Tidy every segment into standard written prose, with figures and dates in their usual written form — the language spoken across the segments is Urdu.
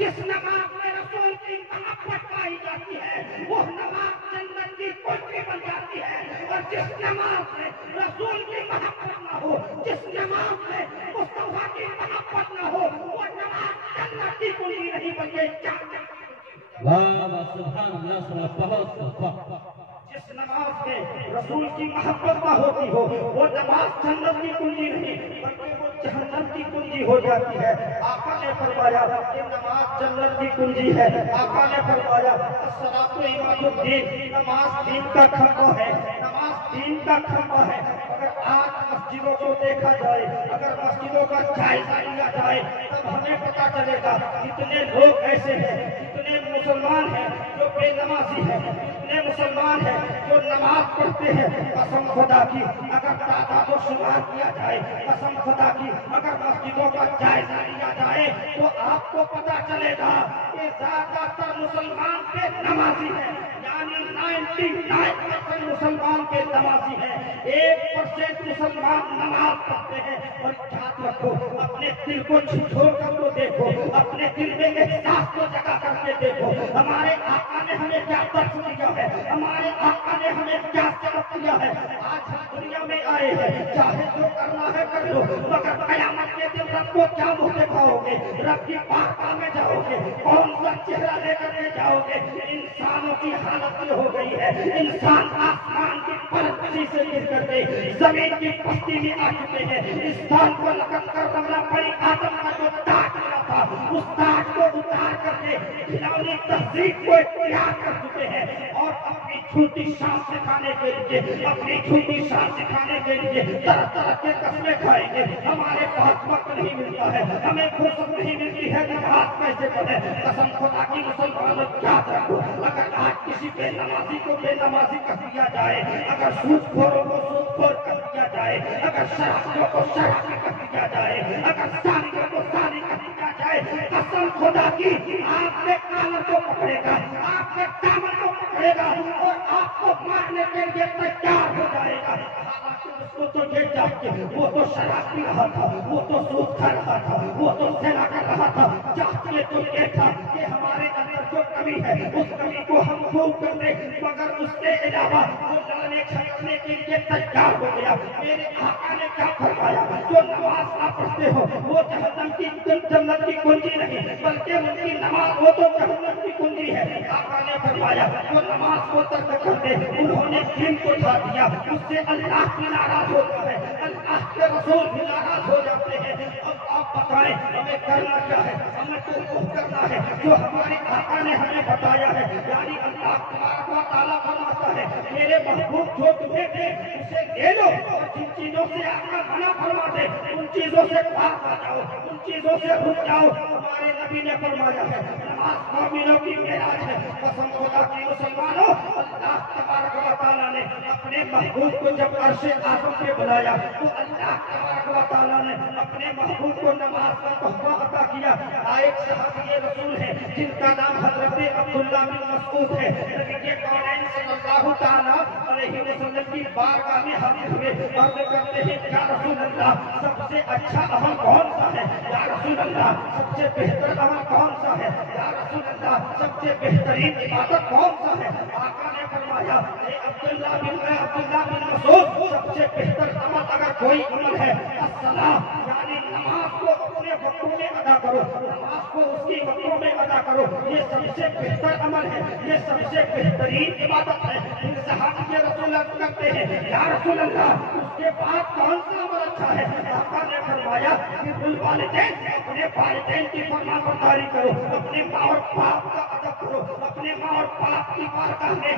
جس نماز میں رسول کی محبت پائی جاتی ہے وہ نماز جنت کی کنجی بن جاتی ہے، اور جس نماز میں رسول کی محبت نہ ہو، جس نماز میں مصطفیٰ کی محبت نہ ہو، وہ نماز جنت کی کنجی نہیں بلکہ جہنم کی کنجی۔ واہ سبحان اللہ سبحان اللہ۔ جس نماز میں رسول کی محبت نہ ہوتی ہو وہ نماز جنت کی کنجی نہیں بلکہ وہ جہنم کی کنجی ہو جاتی ہے۔ آقا نے فرمایا کہ نماز جنت کی کنجی ہے۔ آقا نے فرمایا الصلاۃ عماد الدین، نماز دین کا کھمبا ہے، نماز دین کا کھمبا ہے۔ اگر آج مسجدوں کو دیکھا جائے، اگر مسجدوں کا جائزہ لیا جائے تب ہمیں پتہ چلے گا کتنے لوگ ایسے ہیں، کتنے مسلمان ہیں جو بے نمازی ہیں، کتنے مسلمان ہیں جو نماز پڑھتے ہیں۔ قسم خدا کی اگر تعداد و شمار کیا جائے، قسم خدا کی اگر مسجدوں کا جائزہ لیا جائے تو آپ کو پتہ چلے گا کہ زیادہ تر مسلمان بے نمازی ہیں، یعنی 99% مسلمان بے نمازی ہیں، 1% مسلمان نماز پڑھتے ہیں۔ اور یاد رکھو اپنے دل کو جھنجھوڑ کر تو دیکھو، اپنے دل میں احساس کو جگہ کر کے دیکھو ہمارے آقا نے ہمیں کیا درس دیا ہے، ہمارے آقا نے ہمیں کیا سبق دیا ہے۔ آج ہم دنیا میں آئے ہیں، چاہے جو کرنا ہے کر لو، مگر قیامت کے دن رب کو کیا منہ دکھاؤ گے، رب کی بارگاہ میں جاؤ گے، کون سا چہرہ لے کر کے جاؤ گے۔ انسانوں کی حالت یہ ہو گئی ہے، انسان آسمان کی پرستی سے گر کر کے زمین کی پستی میں آ چکے ہیں۔ انسان کو لگت کر رملہ پڑی آدم کا جو تاج ملا تھا اس تاج کو اتار کر کے کھلونی تہذیب کو اختیار کر چکے ہیں، اور اپنی جھوٹی شان سکھانے کے لیے، اپنی جھوٹی شان سکھانے کے لیے طرح طرح کے قسمیں کھائیں گے۔ ہمارے پاس وقت نہیں ملتا ہے، ہمیں فرصت نہیں ملتی ہے نماز کیسے پڑھیں۔ قسم خدا کی مسلمانوں یاد رکھو اگر آج کسی بے نمازی کو بے نمازی کر دیا جائے، اگر سود خوروں کو سود خور کر دیا جائے، اگر شرابیوں کو شرابی کر دیا جائے، اگر زانیوں کو زانی کر دیا جائے، قسم خدا کی آپ کے کالر کو پکڑے گا، آپ کے دامن کو پکڑے گا اور آپ کو مارنے کے لیے تیار ہو جائے گا۔ حالانکہ اس کو تو یہ جانتے وہ تو شراب پی رہا تھا، وہ تو سود کھا رہا تھا، وہ تو زنا کر رہا تھا، چاہتے تو یہ تھا کہ ہمارے اندر جو کمی ہے اس کمی کو ہم دور کر دیں، مگر اس کے علاوہ وہ لڑنے جھگڑنے کے لیے تیار ہو گیا۔ میرے آقا نے کیا فرمایا، جو نماز نہ پڑھتے ہو وہ جہنم کی جنت کی کنجی نہیں بلکہ ان کی نماز وہ تو جہنم کی کنجی ہے۔ آقا نے فرمایا جو نماز کو ترک کر دے انہوں نے دین کو اٹھا دیا، اس سے اللہ بھی ناراض ہوتا ہے، اللہ کے رسول بھی ناراض ہو جاتے ہیں۔ اب آپ بتائیں ہمیں کرنا کیا ہے، ہمیں تو وہ کرنا ہے جو ہمارے آقا نے ہمیں بتایا ہے، یعنی اللہ تبارک و تعالیٰ فرماتا ہے میرے محبوب جو تمہیں دے اسے لے لو، اور جن چیزوں سے آقا منع فرما دے ان چیزوں سے باز آ جاؤ، ان چیزوں سے رک جاؤ۔ ہمارے نبی نے فرمایا ہے نماز مومنوں کی معراج ہے۔ قسم خدا کی مسلمانوں اللہ تبارک و تعالیٰ نے اپنے محبوب کو جب عرش اعظم پہ بلایا تو اللہ تبارک و تعالیٰ نے اپنے محبوب کو نماز کا تحفہ عطا کیا۔ ایک صحابی رسول ہے جن کا نام حضرت عبداللہ بن مسعود ہے، نبی کونین صلی اللہ تعالیٰ علیہ وسلم کی بارگاہ میں حاضر ہوئے، عرض کرتے ہیں یا رسول اللہ سب سے اچھا عمل کون سا ہے، یا رسول اللہ سب سے بہتر عمل کون سا ہے، یا رسول اللہ سب سے بہترین عبادت کون سا ہے۔ آقا نے فرمایا اے عبداللہ بن مسعود سب سے بہتر عمل اگر کوئی عمل ہے الصلاۃ، یعنی نماز کو اپنے وقتوں میں ادا کرو، نماز کو اس کی وقتوں میں ادا کرو، یہ سب سے بہتر عمل ہے، یہ سب سے بہترین عبادت ہے۔ صحابی کے رسول اللہ کرتے ہیں یا رسول اللہ اس کے بعد کون سا عمل اچھا ہے۔ آقا نے فرمایا کہ بالوالدین اپنے والدین کی فرمان برداری کرو، اپنے ماں اور باپ کا ادب کرو، اپنے ماں اور باپ کی بارگاہ میں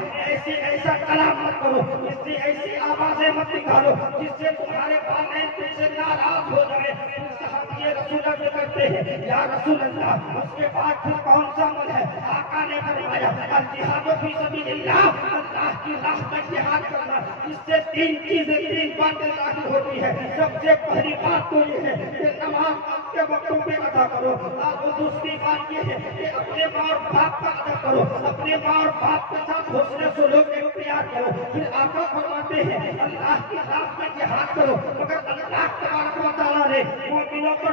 ایسا کلام مت کرو، اس سے ایسی آوازیں مت نکالو جس سے تمہارے والدین تم سے ناراض ہو جائے۔ صحابی رسول اللہ کرتے ہیں یا رسول اللہ اس کے بعد پھر کون سا عمل ہے۔ آقا نے فرمایا الجہاد فی سبیل اللہ، اللہ کی راہ میں جہاد کرنا، اس سے تین باتیں ظاہر ہوتی ہے۔ سب سے پہلی بات تو یہ ہے کہ نماز آپ کے وقتوں میں ادا کرو، اور دوسری بات یہ ہے کہ اپنے ماں اور باپ کا ادا کرو، اپنے ماں اور باپ کے ساتھ حسن سلوک اختیار کرو۔ پھر آقا فرماتے ہیں اللہ کی راہ میں جہاد کرو، مگر اللہ تبارک و تعالیٰ نے مومنوں پر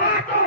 5